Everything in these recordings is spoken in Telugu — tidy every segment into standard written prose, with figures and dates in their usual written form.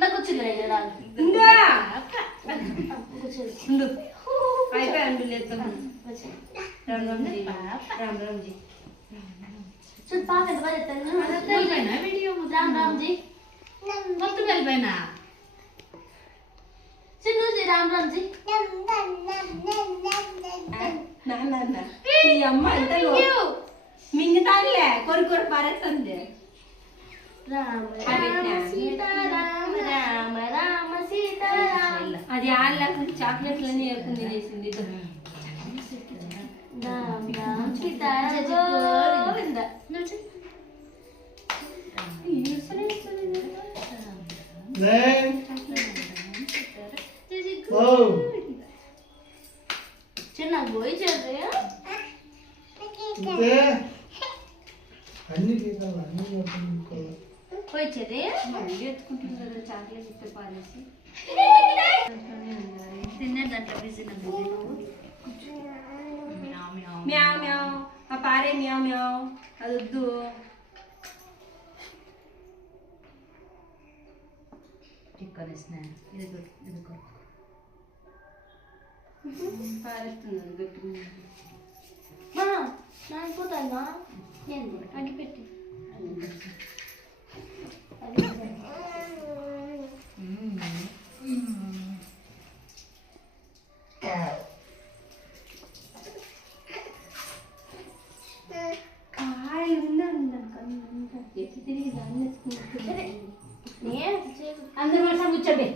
నాకు వచ్చింది పాప ఎంత బాగా చెప్తాను రామ్ రామ్జీ మొత్తం వెళ్ళిపోయినా చిన్నూజీ రామ్ రామ్జీ ఈ అమ్మ ఎంత మింగుతానులే కొరకు పారేస్తుంది అది ఆళ్ళకు చాక్లెట్లన్నీ ఏరుకుని తినేసింది చిన్న పోయి చేద్దా అన్ని పోయి చేది ఎత్తుకుంటుంది కదా చాక్లెట్ ఇస్తే పారేసి తినే దాంట్లో బిజీ మ్యావ్ మ్యావ్ ఆ పారే మ్యావ్ మ్యావ్ అది వద్దు పారేస్తుంది అది గట్టిగా నానిపోతానా ఏంది అగ్గి పెట్టి కాయ ఎత్తి తిరిగి దాన్ని అందరూ వర్షం కూర్చోబే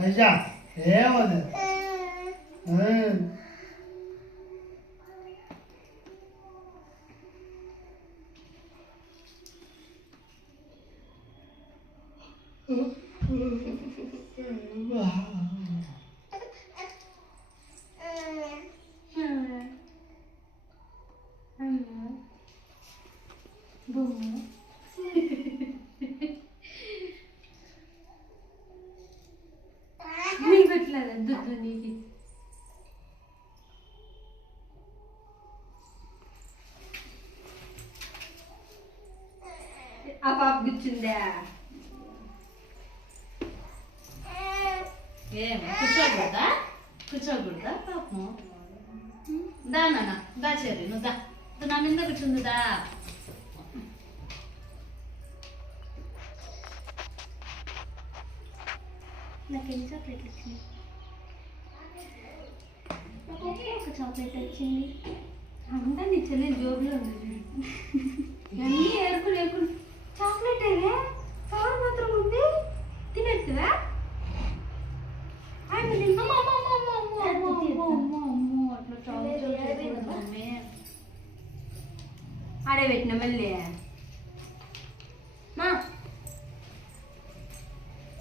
అయ్యా ఏమది ఆ పాప కూర్చుందా కూర్చోకూడదా కూర్చోకూడదా పాపం దా నాన్న దా చెర్రి నువ్వు దా నా మీద కూర్చుందిదా నాకు ఎన్ని చాక్లెట్లు వచ్చింది నాకు ఒక చాక్లెట్ వచ్చింది అంతా నీ చెల్లి జోబులో ఉంది అన్నీ ఏరుకుని ఏరుకుని చాక్లెట్ అయ్యే కవర్ మాత్రం ఉంది తినేస్తుందా ఆడే పెట్టిన మళ్ళీ మా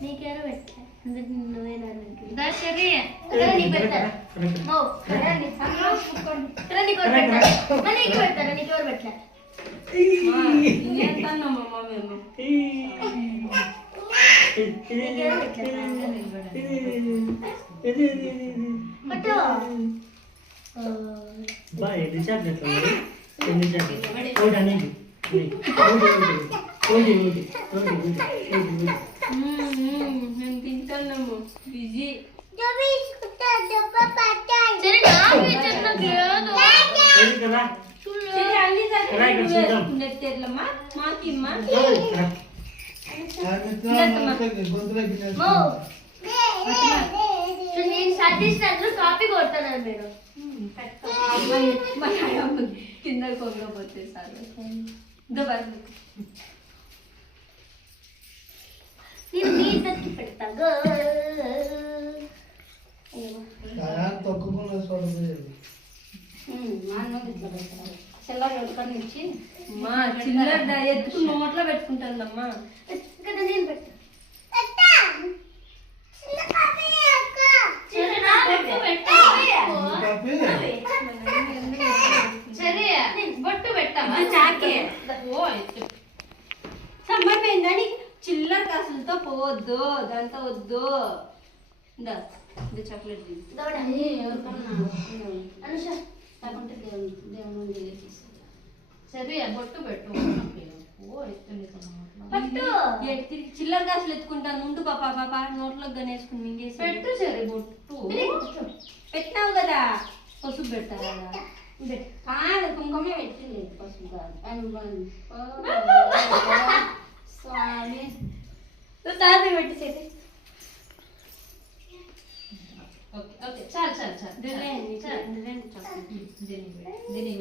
నీకేరో పెట్టా అందరికి నువ్వేనా దర్శరి నీకు పెడతారా నీకు పెడతారా నీకెవరు పెట్టా మేము తింటున్నాము బిజీ కాపీ కొడతాను మీరు కింద కొనకపోతే సార్ నేను మీ ఇద్దరికి పెడతా తొక్కుకుండా చూడలేదు చిల్లర నుంచి మా చిల్లర ఎత్తుకు నోట్లో పెట్టుకుంటానమ్మా కదా నేను పెట్టా బొట్టు పెట్టామా చాకే సమ్మర్పోయిందా నీకు చిల్లర కాసులతో పోవద్దు దాంతో వద్దు ఇది చాక్లెట్ తీసి దవడ ఎవరికన్నా అనుష లేకుంటే దేవుని ముందు తీసేది సరే బొట్టు పెట్టు ఓ పట్టు చిల్లర కాసులు ఎత్తుకుంటాను ఉండు పాప పాప నోట్లోకి గనేసుకుని మింగేసి పెట్టు సరే బొట్టు పెట్టినావు కదా పసుపు పెడతారా కాదు కుంకుమే పెట్టింది పసుపు కాదు స్వామి తాత పెట్టేసేది ఓకే ఓకే చాలు చాలు చాలు దిలేండి చాలు చాక్లెట్ దీని